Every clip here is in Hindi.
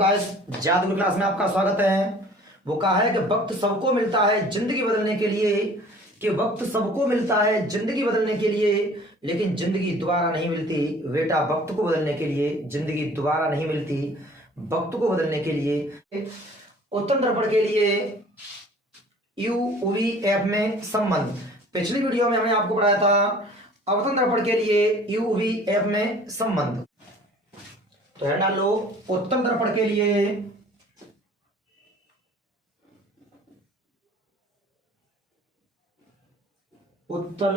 गाइस, जादू क्लास में आपका स्वागत है। वो कहा है कि वक्त सबको मिलता है जिंदगी बदलने के लिए, वक्त सबको मिलता है जिंदगी बदलने के लिए, लेकिन जिंदगी दोबारा नहीं मिलती बेटा वक्त को बदलने के लिए। जिंदगी दोबारा नहीं मिलती वक्त को बदलने के लिए। उत्तम दर्पण के लिए यूवी ऐप में संबंध। पिछली वीडियो में हमने आपको पढ़ाया था अवतरण दर्पण के लिए यूवी ऐप में संबंध। तो है डाल लो उत्तल दर्पण के लिए उत्तल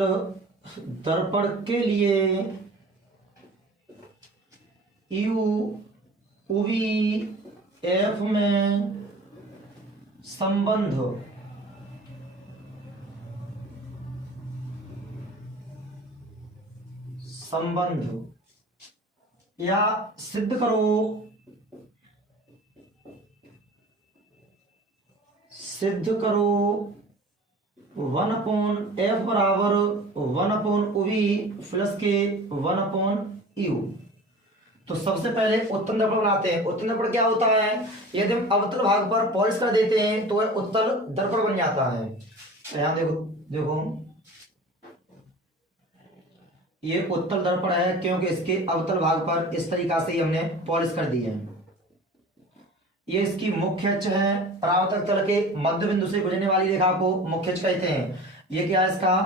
दर्पण के लिए यूवी ऐप में संबंध। या सिद्ध करो वन अपॉन एफ बराबर वन अपॉन उवी प्लस के वन अपॉन यू। तो सबसे पहले उत्तल दर्पण बनाते हैं। उत्तल दर्पण क्या होता है? यदि हम अवतल भाग पर पॉलिश कर देते हैं तो वह उत्तल दर्पण बन जाता है। तो यहां देखो ये उत्तल दर्पण है क्योंकि इसके अवतल भाग पर इस तरीका से हमने पॉलिश कर दी है। ये इसकी मुख्य अक्ष है। परावर्तक तल के मध्य बिंदु से गुजरने वाली रेखा को मुख्य अक्ष कहते हैं। ये क्या है? इसका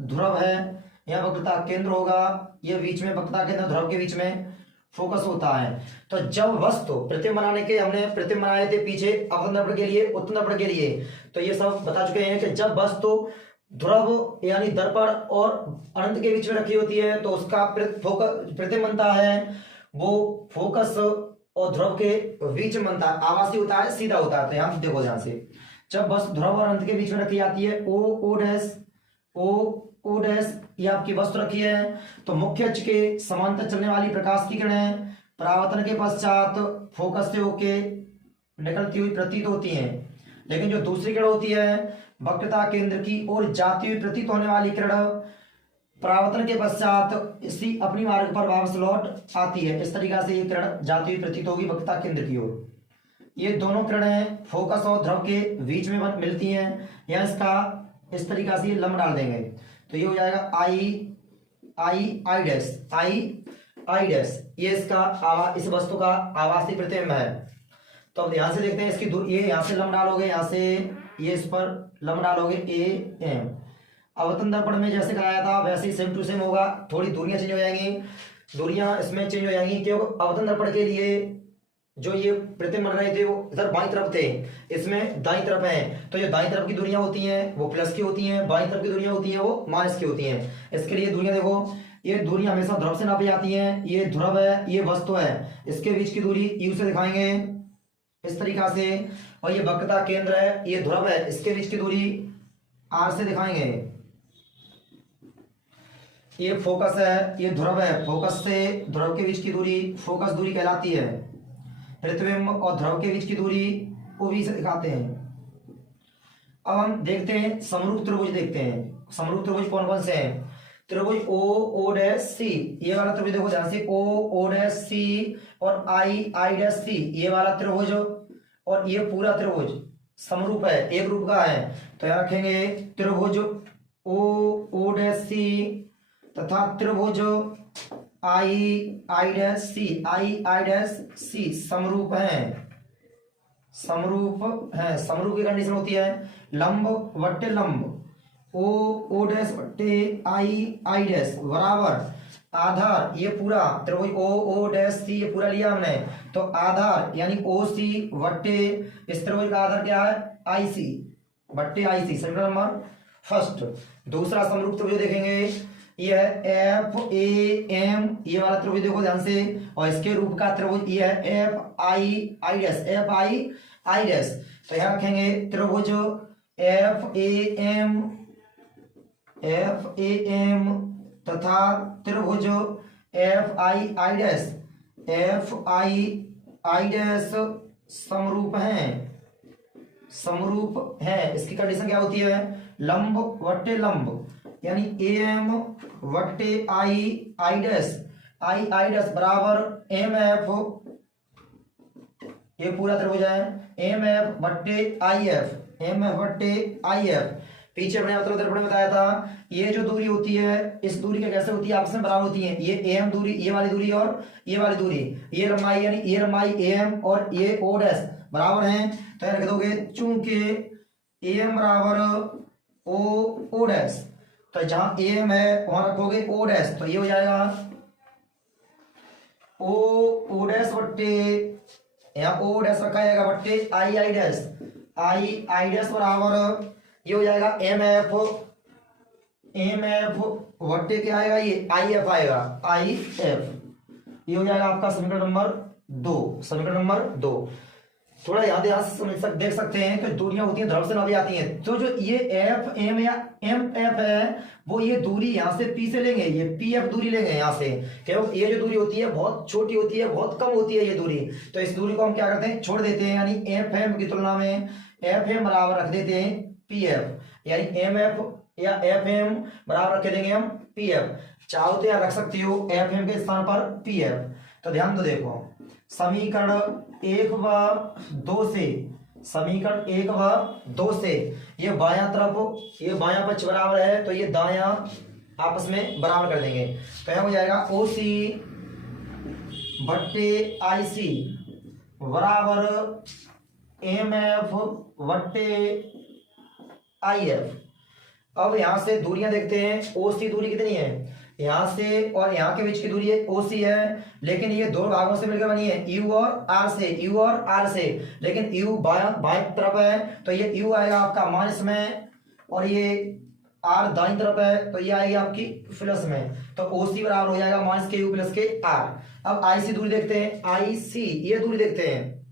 ध्रुव है। यह वक्रता केंद्र होगा। ये बीच में वक्रता केंद्र ध्रुव के बीच में फोकस होता है। तो जब वस्तु प्रतिबिंब बनाने के हमने प्रतिबिंब बनाए थे पीछे अवतल दर्पण के लिए, उत्तल दर्पण के लिए, तो ये सब बता चुके हैं कि जब वस्तु ध्रुव यानी दर्पण और अनंत के बीच में रखी होती है तो उसका प्रतिबिंब बनता है वो फोकस और ध्रुव के बीच में बनता है। आवासी होता है, सीधा होता है। तो यहां देखो ध्यान से, जब वस्तु ध्रुव और अनंत के बीच में रखी जाती है ओ डैश ये आपकी वस्तु रखी है तो मुख्य अक्ष के समांतर चलने वाली प्रकाश की किरणें परावर्तन के पश्चात फोकस से होके निकलती हुई प्रतीत होती हैं। लेकिन जो दूसरी किरण होती है वक्रता केंद्र की ओर जाती हुई प्रतीत होने वाली किरण परावर्तन के पश्चात इसी अपनी मार्ग पर वापस लौट आती है। इस तरीका से ये किरण जाती हुई प्रतीत होगी वक्रता केंद्र की ओर। ये दोनों किरणें फोकस और ध्रुव के बीच में मिलती हैं। या इसका इस तरीका से ये लंब डाल देंगे तो ये हो जाएगा आई डैश। ये इसका इस वस्तु का आवासी प्रतिबिंब है। तो अब ध्यान से देखते हैं इसकी दूरी। ये यहां से लंब डालोगे, यहां से ये इस पर लंब डालोगे ए एम। अवतरण दर्पण में जैसे कराया था वैसे ही सेम टू सेम होगा। थोड़ी दूरियां चेंज हो जाएंगी, दूरियां इसमें चेंज हो जाएंगी क्योंकि अवतरण दर्पण के लिए जो ये प्रतिबिंब बन रहे थे वो इधर बाईं तरफ थे, इसमें दाईं तरफ है। तो जो दाईं तरफ की दूरियां होती हैं वो प्लस की होती हैं, बाईं तरफ की दूरियां होती हैं वो माइनस की होती हैं। इसके लिए दूरियां देखो, ये दूरियां हमेशा ध्रुव से नापी जाती हैं। ये ध्रुव है, ये वस्तु है, इसके बीच की दूरी यू से दिखाएंगे इस तरीका से। और ये वक्रता केंद्र है, ये ध्रुव है, इसके बीच की दूरी आर से दिखाएंगे। ये फोकस है, ये ध्रुव है, फोकस से ध्रुव के बीच की दूरी फोकस दूरी कहलाती है। प्रतिबिंब और ध्रुव के बीच की दूरी ओवी से दिखाते हैं। अब हम देखते हैं समरूप त्रिभुज। देखते हैं समरूप त्रिभुज कौन कौन से हैं। त्रिभुज ओ डैश सी, ये वाला त्रिभुज देखो ध्यान से, ओ डैश सी और आई डैश सी, ये वाला त्रिभुज और ये पूरा त्रिभुज समरूप है, एक रूप का है। तो यहां रखेंगे त्रिभुज ओ डैश सी तथा त्रिभुज आई डैश सी समरूप है। समरूप की कंडीशन होती है लंब वट्टे लंब ओ डैश वट्टे आई डैश बराबर आधार। ये पूरा त्रिभुज ओ डैश सी ये पूरा लिया हमने तो आधार यानी ओ सी वट्टे इस त्रिभुज का आधार क्या है आई सी वट्टे आई सी। समीकरण नंबर फर्स्ट। दूसरा समरूप त्रिभुज देखेंगे, ये है एफ ए एम, ये वाला त्रिभुज देखो ध्यान से, और इसके रूप का त्रिभुज ये है एफ आई डैश। तो यहां रखेंगे त्रिभुज एफ ए एम तथा त्रिभुज एफ आई डैश समरूप है। इसकी कंडीशन क्या होती है लंब वट्टे लंब यानी ए एम वट्टे आई डैश बराबर एम एफ ये पूरा त्रिभुज है एम एफ बट्टे आई एफ, एम एफ बट्टे आई एफ। पीछे अपने मतलब दर्पण में बताया था ये जो दूरी होती है इस दूरी के कैसे होती है, आपस में बराबर होती है। ये एम दूरी, ये वाली दूरी और ये वाली दूरी, ये लंबाई यानी ये लंबाई एम और ये ओ डैश बराबर हैं। तो रख दोगे चूंकि एम बराबर ओ डैश, तो जहां एम है वहां रखोगे ओ डैश, तो ये हो जाएगा ओ डैश बट्टे, यहाँ ओ डैश रखा जाएगा बट्टे आई डैश, आई डैश बराबर ये हो जाएगा एम एफ बट्टे क्या आएगा, ये आई एफ आएगा, आई एफ। ये हो जाएगा आपका समीकरण नंबर 2, समीकरण नंबर 2। थोड़ा ध्यान से समझ देख सकते हैं कि दूरियां होती हैं धड़ से नापी जाती हैं। तो जो ये एफ एम या एम एफ है वो ये दूरी यहाँ से पी से लेंगे, ये पी एफ दूरी लेंगे यहाँ से, क्योंकि ये जो दूरी होती है बहुत छोटी होती है, बहुत कम होती है ये दूरी। तो इस दूरी को हम क्या करते हैं, छोड़ देते हैं, यानी एफ एम की तुलना में एफ एम बराबर रख देते हैं पी एफ, यानी एम एफ या एफ एम बराबर रख देंगे हम पी एफ। चाहो तो यहाँ रख सकते हो एफ एम के स्थान पर पी एफ। तो ध्यान तो देखो समीकरण 1 व 2 से, समीकरण 1 व 2 से ये बायां तरफ, ये बायां पक्ष बराबर है तो ये दायां आपस में बराबर कर देंगे। तो यहाँ हो जाएगा ओ सी बट्टे आई सी बराबर एम एफ बट्टे आई एफ। अब यहां से दूरियां देखते हैं, ओ सी दूरी कितनी है, यहां से और यहां के बीच की दूरी है ओ सी है, लेकिन ये दो भागों से मिलकर बनी है यू और आर से, यू और आर से, लेकिन यू बाएं तरफ है तो ये यू आएगा आपका माइनस में और ये आर दाईं तरफ है तो ये आएगी आपकी प्लस में। तो ओ सी बराबर हो जाएगा माइनस के यू प्लस के आर। अब आई सी दूरी देखते हैं, आई सी ये दूरी देखते हैं,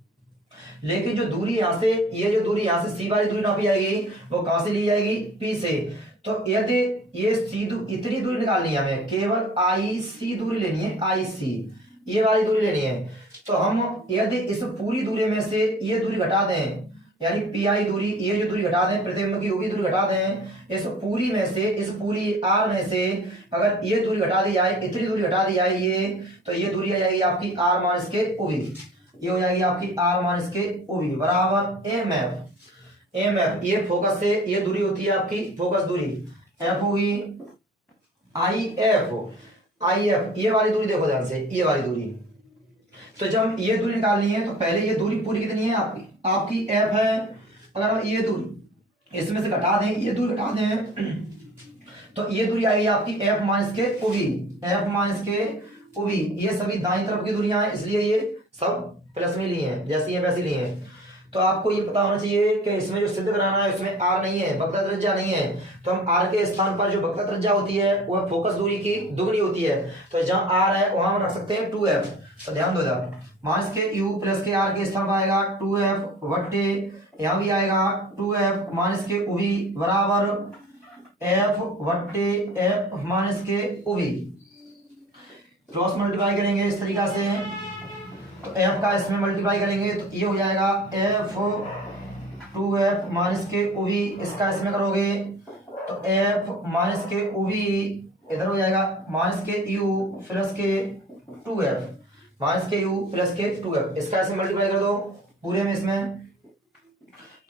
लेकिन जो दूरी यहां से, ये जो दूरी यहां से सी वाली दूरी नापी जाएगी वो कहां से ली जाएगी, पी से। तो यदि ये सी इतनी दूरी निकालनी है हमें, केवल आई सी दूरी लेनी है, आई सी ये वाली दूरी लेनी है। तो हम यदि इस पूरी दूरी में से ये दूरी घटा दें, यानी पी आई दूरी, ये जो दूरी घटा दें, प्रतिबिंब की वो भी दूरी घटा दें, इस पूरी में से, इस पूरी आर में से अगर ये दूरी घटा दी जाए, इतनी दूरी घटा दी जाए ये, तो ये दूरी आ जाएगी आपकी आर माइनस के ओबी, ये हो जाएगी आपकी आर माइनस के ओबी बराबर एम एफ। एम एफ ये फोकस से ये दूरी होती है आपकी फोकस दूरी, एफ होगी आई एफ, आई एफ ये वाली दूरी देखो ध्यान से, ये वाली दूरी। तो जब ये दूरी निकालनी है तो पहले ये दूरी पूरी कितनी है आपकी, आपकी एफ है। अगर हम ये दूरी इसमें से घटा दें, ये दूरी घटा दें तो ये दूरी आएगी आपकी एफ माइनस के ओबी, एफ माइनस के ओबी। ये सभी दाईं तरफ की दूरियां हैं इसलिए ये सब प्लस में लिए हैं, जैसी है वैसी लिए हैं। तो आपको ये पता होना चाहिए कि इसमें जो सिद्ध कराना है उसमें आर नहीं है, वक्रता त्रिज्या नहीं है। तो हम आर के स्थान पर जो वक्रता त्रिज्या होती है वह फोकस दूरी की दुगनी होती है। तो जहां आर है वहां हम रख सकते हैं 2f। तो ध्यान दो इधर, माइनस के यू प्लस के आर के स्थान पर आएगा 2f बट्टे, यहाँ भी आएगा 2f माइनस के ओवी बराबर f बट्टे f माइनस के ओवी। क्रॉस मल्टीप्लाई करेंगे इस तरीका से, तो f का इसमें मल्टीप्लाई करेंगे तो ये हो जाएगा f 2f माइनस के ओवी, इसका इसमें करोगे तो f माइनस के ओवी इधर हो जाएगा माइनस के u प्लस के 2f, माइनस के u प्लस के 2f, इसका ऐसे मल्टीप्लाई कर दो पूरे में इसमें,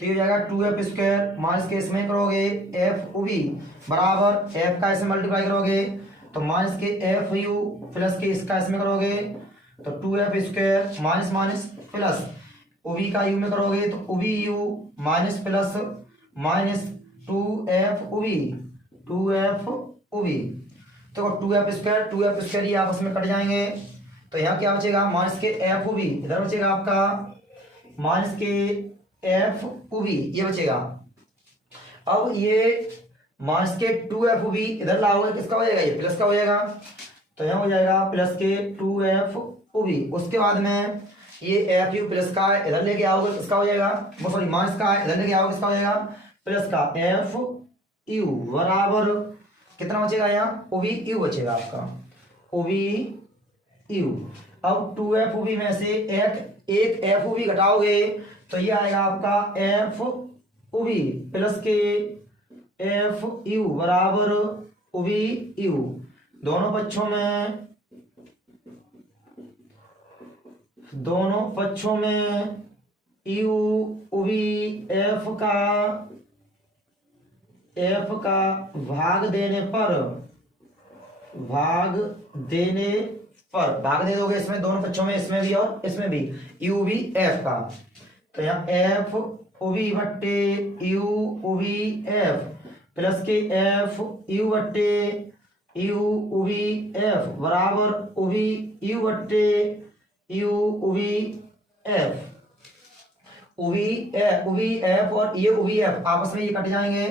तो ये हो जाएगा 2f स्क्वायर माइनस के इसमें करोगे f ओवी बराबर f का ऐसे मल्टीप्लाई करोगे तो माइनस के f u प्लस के इसका इसमें करोगे तो 2f square minus minus plus ओवी का यू में करोगे तो ओवी you minus plus minus 2f ओवी, 2f ओवी। तो 2f स्क्वायर ये आपस में कट जाएंगे तो यहाँ क्या बचेगा माइनस के f ओवी, इधर बचेगा आपका माइनस के f ओवी ये बचेगा। अब ये माइनस के 2f ओवी इधर लाओगे किसका हो जाएगा, ये प्लस का हो जाएगा। तो यहाँ हो जाएगा प्लस के 2f ओवी, उसके बाद में ये एफ यू प्लस का इधर लेके आओगे किसका हो जाएगा, सॉरी माइनस का इधर लेके आओगे किसका हो जाएगा प्लस का एफ यू बराबर कितना बचेगा यहाँ ओवी यू बचेगा आपका ओवी यू। अब 2f ओवी में से एक एफ ओवी घटाओगे तो ये आएगा आपका एफ ओवी प्लस के एफ यू बराबर ओवी यू। दोनों पक्षों में यू भी एफ का भाग देने पर भाग दे दोगे इसमें दोनों पक्षों में, इसमें भी और इसमें भी, यू भी एफ का। तो यहाँ एफ ओवी बट्टे यू भी एफ प्लस के एफ यू बट्टे यू भी एफ बराबर ओवी यू बट्टे यू भी एफ। ओवी एफ और ये ओवी एफ आपस में ये कट जाएंगे,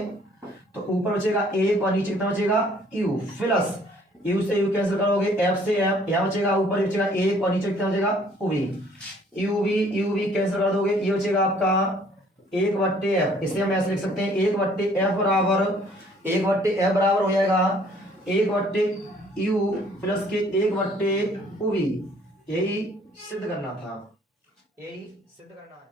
तो ऊपर बचेगा एक और नीचे कितना बचेगा यू, प्लस यू से यू कैंसिल करोगे, एफ से एफ यहाँ बचेगा, ऊपर बचेगा एक और नीचे कितना बचेगा ओवी। यू भी कैंसिल कर दोगे, ये बचेगा आपका एक बट्टे एफ। इसे हम ऐसे लिख सकते हैं एक बट्टे एफ बराबर हो जाएगा एक बट्टे यू प्लस के एक बट्टे ओवी। यही सिद्ध करना था, यही सिद्ध करना है।